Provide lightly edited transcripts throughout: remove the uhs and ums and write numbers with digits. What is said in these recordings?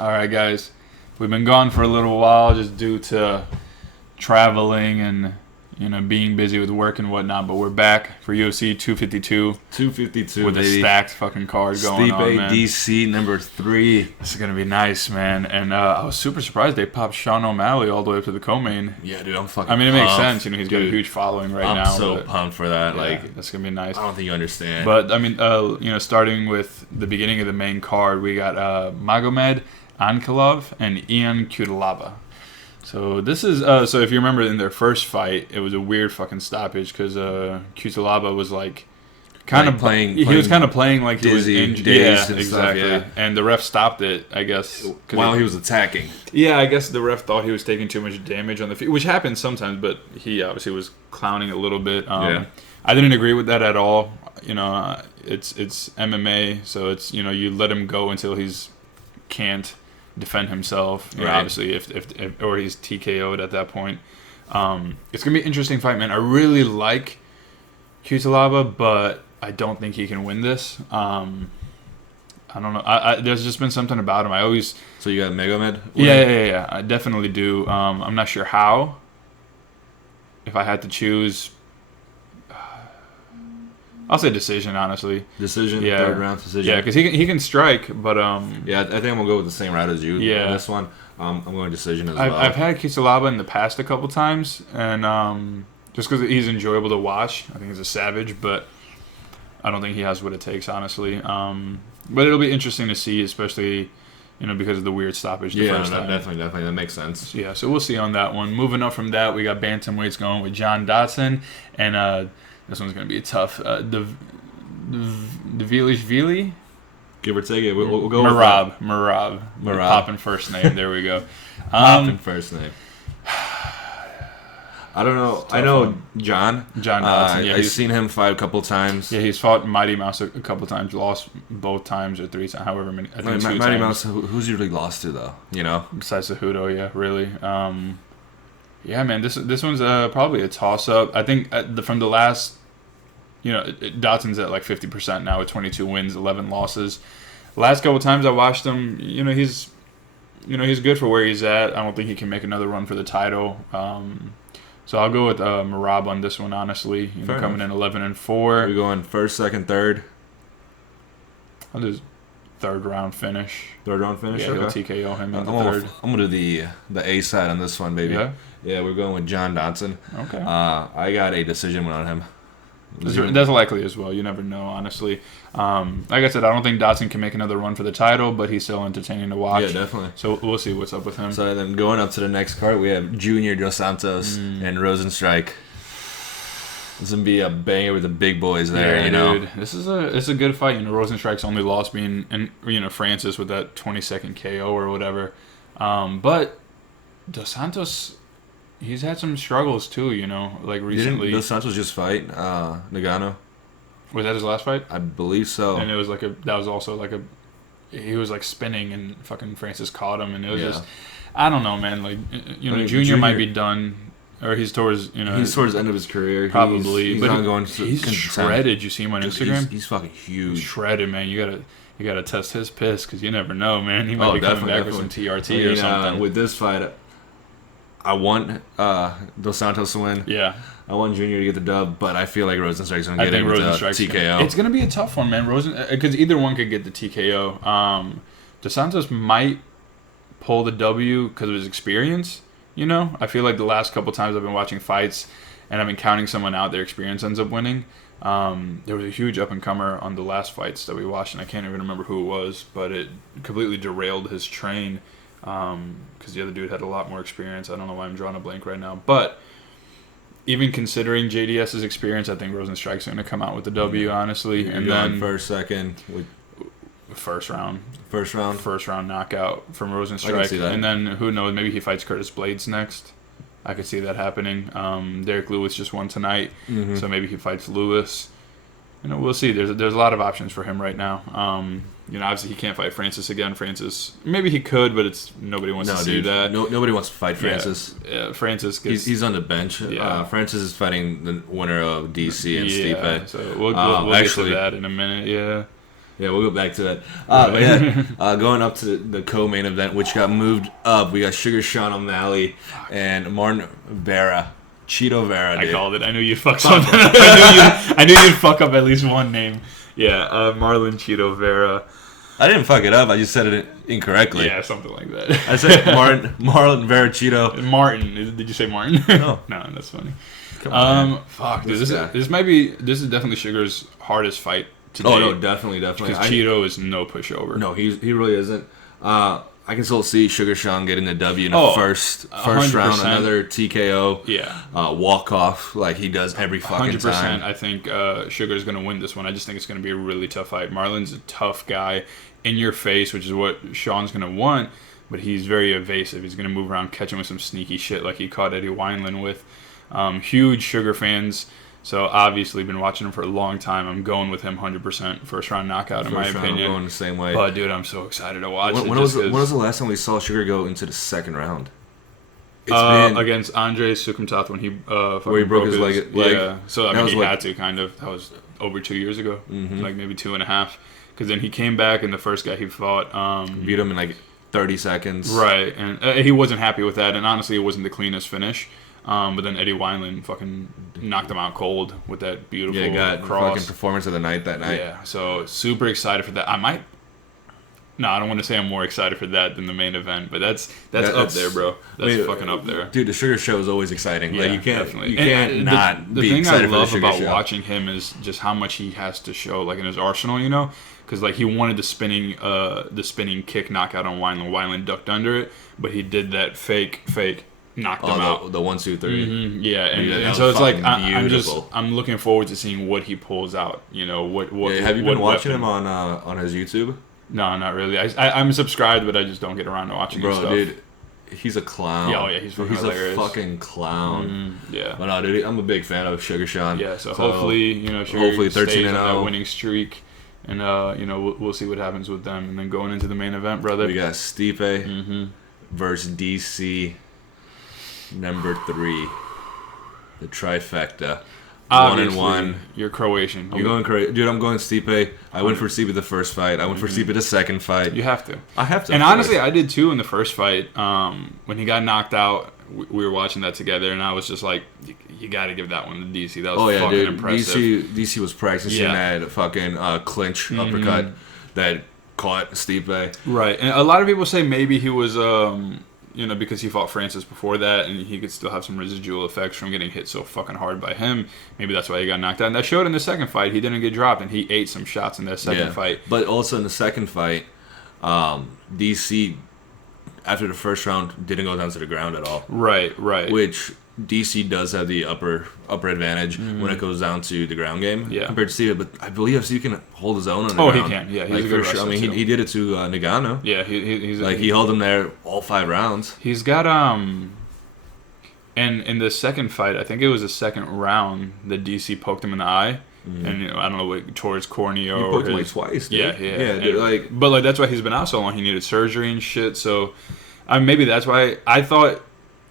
All right, guys. We've been gone for a little while just due to traveling and being busy with work and whatnot. But we're back for UFC 252. 252 with baby. a stacked fucking card going on, man. DC number 3. This is gonna be nice, man. And I was super surprised they popped Sean O'Malley all the way up to the co-main. Yeah, dude, I'm fucking. I mean, it makes pumped. sense. He's got a huge following right now. I'm so pumped for that. Yeah, like, that's gonna be nice. I don't think you understand. But I mean, starting with the beginning of the main card, we got Magomed Ankalaev and Ian Cutelaba. So this is so if you remember in their first fight, it was a weird fucking stoppage because Cutelaba was like kind of playing. He was kind of playing like he was injured. Yeah, and exactly. Stuff, yeah. And the ref stopped it, I guess, while he was attacking. Yeah, I guess the ref thought he was taking too much damage on the feet, which happens sometimes. But he obviously was clowning a little bit. Yeah. I didn't agree with that at all. It's MMA, so it's you let him go until he's can't defend himself. Right. Obviously, if or he's TKO'd at that point. It's gonna be an interesting fight, man. I really like Cutelaba, but I don't think he can win this. I don't know. There's just been something about him. I always. So you got Magomed? Yeah. I definitely do. I'm not sure how. If I had to choose, I'll say decision, honestly. Decision, yeah. Third round decision. Yeah, because he can strike, but yeah, I think I'm gonna go with the same route as you. Yeah. On this one, I'm going decision as well. I've had Cutelaba in the past a couple times, and just because he's enjoyable to watch, I think he's a savage, but I don't think he has what it takes, honestly. But it'll be interesting to see, especially because of the weird stoppage the first time. Definitely, that makes sense. Yeah, so we'll see on that one. Moving up from that, we got bantamweights going with John Dodson, and this one's going to be tough. The Vilishvili? Give or take it. We'll go Merab. Merab. Popping first name. There we go. Popping first name. I don't know. I know one. John. John Dodson. Yeah, I've seen him fight a couple times. Yeah, he's fought Mighty Mouse a couple times, lost both times or 3 times, however many. I think 2 Mighty times. Mouse, who's he really lost to, though? Besides Cejudo, yeah, really. Yeah, man, this one's probably a toss-up. I think from the last, Dodson's at like 50% now with 22 wins, 11 losses. Last couple times I watched him, he's good for where he's at. I don't think he can make another run for the title. So I'll go with Merab on this one, honestly. Coming in 11-4. We're going first, second, third. I'll do third round finish. Third round finish? Yeah, okay. he'll TKO him in the third. I'm going to do the A side on this one, baby. Yeah? Yeah, we're going with John Dodson. Okay. I got a decision win on him. That's likely as well. You never know, honestly. Like I said, I don't think Dodson can make another run for the title, but he's still entertaining to watch. Yeah, definitely. So we'll see what's up with him. So then going up to the next card, we have Junior Dos Santos and Rosenstrike. This is going to be a banger with the big boys there, Dude, it's a good fight. Rosenstrike's only loss being Francis with that 20-second KO or whatever. But Dos Santos, he's had some struggles too, like recently. Didn't Dos Santos just fight Nagano? Was that his last fight? I believe so. And it was he was like spinning and fucking Francis caught him, and it was just, I don't know, man. Like, Junior might be done, or he's towards, he's towards the end of his career. Probably, he's but not going to he's shredded. You see him on Instagram? He's fucking huge. He's shredded, man. You gotta test his piss because you never know, man. He might be coming back with some TRT or something. With this fight, I want Dos Santos to win. Yeah. I want Junior to get the dub, but I feel like Rosenstrike's going to get it with the TKO. It's going to be a tough one, man. Because either one could get the TKO. Dos Santos might pull the W because of his experience. I feel like the last couple times I've been watching fights and I've been counting someone out, their experience ends up winning. There was a huge up-and-comer on the last fights that we watched, and I can't even remember who it was, but it completely derailed his train because the other dude had a lot more experience. I don't know why I'm drawing a blank right now. But even considering JDS's experience, I think Rosenstrike's going to come out with the W, honestly. You're and going then first, second. First round. First round knockout from I can Rosenstrike. see that. And then, who knows, maybe he fights Curtis Blades next. I could see that happening. Derek Lewis just won tonight, so maybe he fights Lewis. We'll see. There's a lot of options for him right now. Obviously he can't fight Francis again. Francis, maybe he could, but nobody wants to see that. Nobody wants to fight Francis. Yeah, Francis gets... He's on the bench. Yeah. Francis is fighting the winner of DC and Stipe. So we'll get to that in a minute. Yeah. Yeah, we'll go back to that. But yeah, going up to the co-main event, which got moved up, we got Sugar Sean O'Malley and Martin Vera. Cheeto Vera, dude. I called it. I knew you'd fuck something up. I knew you'd fuck up at least one name. Yeah, Marlon Cheeto Vera. I didn't fuck it up. I just said it incorrectly. Yeah, something like that. I said Marlon Vera Cheeto. Martin. Did you say Martin? No. No, that's funny. Come on, fuck, dude. This This is definitely Sugar's hardest fight today. Oh, no, definitely. Because Cheeto is no pushover. No, he really isn't. I can still see Sugar Sean getting the W in the first 100%. round, another TKO. Yeah. Walk off like he does every fucking 100%. time. I think Sugar's going to win this one. I just think it's going to be a really tough fight. Marlon's a tough guy, in your face, which is what Sean's going to want, but he's very evasive. He's going to move around, catch him with some sneaky shit like he caught Eddie Wineland with. Huge Sugar fans, so obviously been watching him for a long time. I'm going with him 100% first round knockout in my opinion. I'm going the same way. But dude, I'm so excited to watch it. When was the last time we saw Sugar go into the second round? It's been against Andre Sukumtath when he where he broke his leg. Yeah, so I mean he had to kind of. That was over 2 years ago, like maybe 2.5. Because then he came back and the first guy he fought beat him in like 30 seconds. Right, and he wasn't happy with that. And honestly, it wasn't the cleanest finish. But then Eddie Wineland fucking knocked him out cold with that beautiful cross. Fucking performance of the night that night. Yeah, so super excited for that. I don't want to say I'm more excited for that than the main event, but that's up there, bro. That's fucking up there. Dude, the Sugar Show is always exciting. Yeah, like you can't definitely. You can't not be excited for the Sugar Show. The thing I love about watching him is just how much he has to show, like in his arsenal, you know. Because like he wanted the spinning kick knockout on Wineland. Wineland ducked under it, but he did that fake knocked him out. The 1, 2, 3. Mm-hmm. Yeah, and so it's like I'm looking forward to seeing what he pulls out. You know what? Have you been watching him on his YouTube? No, not really. I'm subscribed, but I just don't get around to watching his stuff. Dude, he's a clown. Yeah, he's hilarious. A fucking clown. Mm-hmm. Yeah. But no, dude, I'm a big fan of Sugar Sean. Yeah, so hopefully, Sugar 13-0 stays on that winning streak. And, we'll see what happens with them. And then going into the main event, brother. We got Stipe versus DC number 3. The trifecta. Obviously, 1-1. You're Croatian. I'm going Croatian. Dude, I'm going Stipe. I went for Stipe the first fight. I went for Stipe the second fight. You have to. I have to. And honestly, I did too in the first fight. When he got knocked out, we were watching that together, and I was just like, you got to give that one to DC. That was fucking impressive. DC was practicing that fucking clinch uppercut that caught Stipe. Right. And a lot of people say maybe he was, because he fought Francis before that, and he could still have some residual effects from getting hit so fucking hard by him. Maybe that's why he got knocked out. And that showed in the second fight. He didn't get dropped, and he ate some shots in that second fight. But also in the second fight, DC, after the first round, didn't go down to the ground at all. Right. Which DC does have the upper advantage when it goes down to the ground game compared to Steve. But I believe Steve can hold his own on the ground. Oh, he can. Yeah, he's a good wrestler. I mean, he did it to Nagano. Yeah, he's he held him there all 5 rounds. He's got and in the second fight, I think it was the second round that DC poked him in the eye. And I don't know towards Cormier. He poked him like twice. Dude. Yeah. Dude, but that's why he's been out so long. He needed surgery and shit. So maybe that's why I thought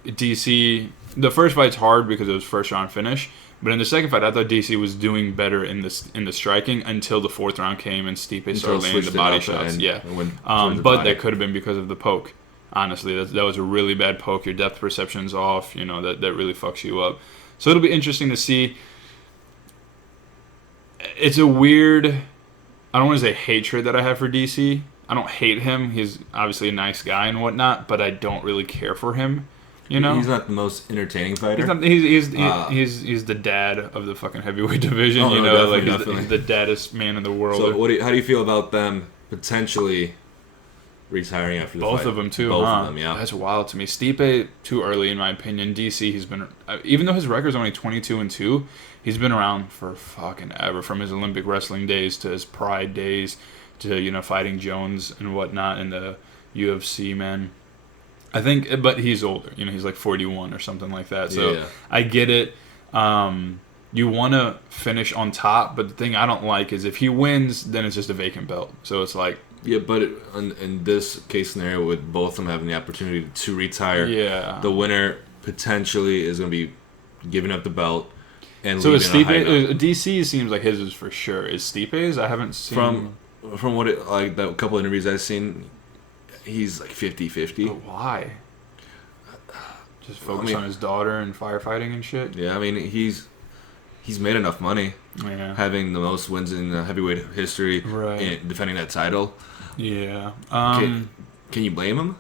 DC. The first fight's hard because it was first round finish, but in the second fight, I thought DC was doing better in the striking until the fourth round came and Stipe started landing the body shots. But that could have been because of the poke. Honestly, that was a really bad poke. Your depth perception's off. That really fucks you up. So it'll be interesting to see. It's a weird. I don't want to say hatred that I have for DC. I don't hate him. He's obviously a nice guy and whatnot, but I don't really care for him. He's not the most entertaining fighter. He's the dad of the fucking heavyweight division. He's the daddest man in the world. So how do you feel about them potentially retiring after the fight? Both of them too. Both of them, yeah. That's wild to me. Stipe too early in my opinion. DC, he's been, even though his record's only 22-2, he's been around for fucking ever. From his Olympic wrestling days to his Pride days to fighting Jones and whatnot in the UFC, man. I think, but he's older. He's like 41 or something like that. So I get it. You want to finish on top, but the thing I don't like is if he wins, then it's just a vacant belt. So it's like... Yeah, but in this case scenario, with both of them having the opportunity to retire, the winner potentially is going to be giving up the belt and so leaving is Stipe, DC seems like his is for sure. Is Stipe's? I haven't seen... from what like the couple interviews I've seen, he's like 50-50. But why? Just focus on his daughter and firefighting and shit. Yeah, I mean he's made enough money. Yeah. Having the most wins in heavyweight history, Right. and defending that title. Yeah. Can you blame him?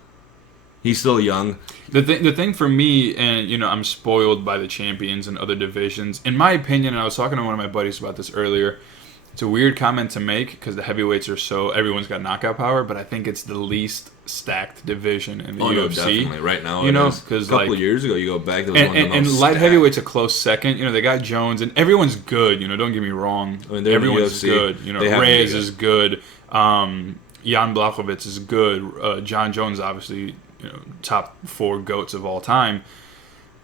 He's still young. The thing for me, and you know, I'm spoiled by the champions in other divisions. In my opinion, and I was talking to one of my buddies about this earlier. It's a weird comment to make because the heavyweights are so everyone's got knockout power, but I think it's the least stacked division in the UFC. No, definitely. Right now, you know, because a couple of years ago, you go back, there was and, one of the and most light stacked. heavyweight's a close second. You know, they got Jones, and everyone's good. You know, don't get me wrong. I mean, they're in the everyone's UFC. good. You know, They have to be Reyes good. is good. Jan Blachowicz is good. John Jones, obviously, you know, top 4 GOATs of all time.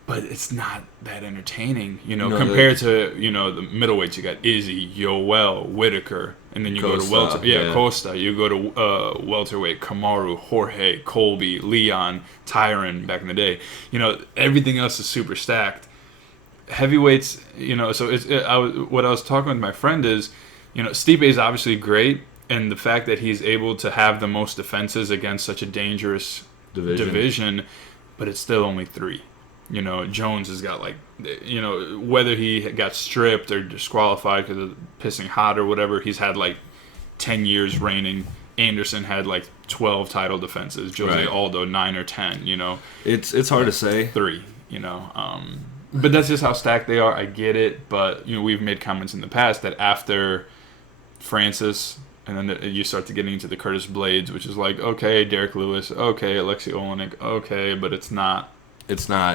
But it's not that entertaining, you know, No, compared to, you know, the middleweights. You got Izzy, Yoel, Whitaker, and then you go to Costa, yeah. Costa. You go to welterweight, Kamaru, Jorge, Colby, Leon, Tyron back in the day. You know, everything else is super stacked. Heavyweights, you know, so what I was talking with my friend is, you know, Stipe is obviously great, and the fact that he's able to have the most defenses against such a dangerous division, but it's still only 3. You know, Jones has got like, you know, whether he got stripped or disqualified because of pissing hot or whatever, he's had like 10 years reigning. Anderson had like 12 title defenses. Jose Right. Aldo 9 or 10. You know, It's hard to say. 3. You know, but that's just how stacked they are. I get it, but you know, we've made comments in the past that after Francis. And then you start to getting into the Curtis Blades, which is like, okay, Derek Lewis, okay, Alexei Olenek, okay, but it's not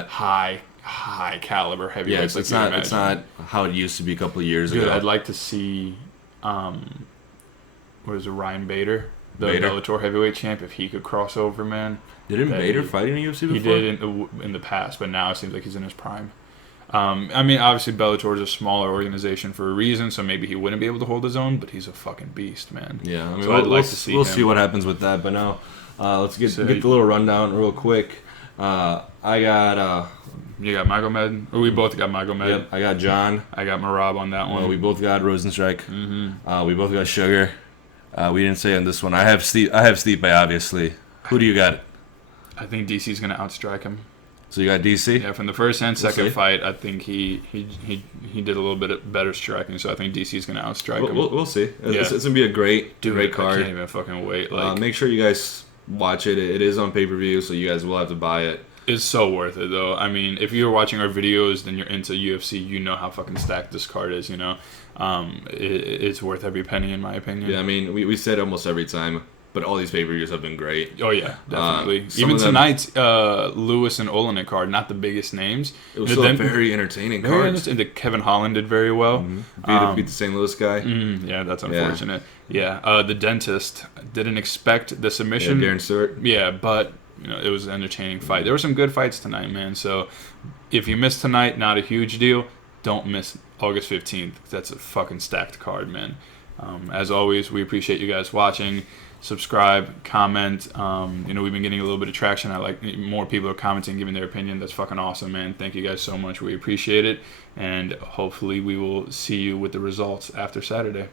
high caliber heavyweights. Yeah, it's not how it used to be a couple of years Dude, ago. I'd like to see, what is it, Ryan Bader, the Bader. Bellator heavyweight champ, if he could cross over, man. Didn't that Bader he- fight in the UFC before? He did in the past, but now it seems like he's in his prime. I mean, obviously Bellator is a smaller organization for a reason, so maybe he wouldn't be able to hold his own, but he's a fucking beast, man. Yeah, I mean, So I'd we'll like to see we'll him. see what happens with that. But now, let's get So- the little rundown real quick. I got You got Magomed? Or we both got Magomed. yep, I got John. I got Marab on that one. We both got Rosenstrike. Mm-hmm. We both got Sugar. We didn't say on this one. I have Steve by obviously. Who do you got? I think DC's going to outstrike him. So you got DC. Yeah, from the first and second see. fight, I think he did a little bit better striking, so I think DC's going to outstrike him. We'll see. Yeah. It's gonna be a great Dude, great I card. can't even fucking wait. Like, Make sure you guys watch it. It is on pay-per-view, so you guys will have to buy it. it's so worth it, though. I mean, if you're watching our videos, then you're into UFC, you know how fucking stacked this card is, you know? It's worth every penny, in my opinion. Yeah, I mean, we said almost every time, but all these pay-per-views have been great. Oh, yeah, definitely. some Even of them- tonight's Lewis and Olenek card, not the biggest names. It was And still then- a very entertaining very card. interesting. The Kevin Holland did very well. Beat the St. Louis guy. Yeah, that's unfortunate. Yeah, the dentist didn't expect the Yeah, submission. Darren Stewart. Yeah, but you know, it was an entertaining fight. There were some good fights tonight, man. So if you missed tonight, not a huge deal. Don't miss August 15th. That's a fucking stacked card, man. As always, we appreciate you guys watching. Subscribe, comment. You know, we've been getting a little bit of traction. I like more people are commenting, giving their opinion. That's fucking awesome, man. Thank you guys so much. We appreciate it. And hopefully we will see you with the results after Saturday.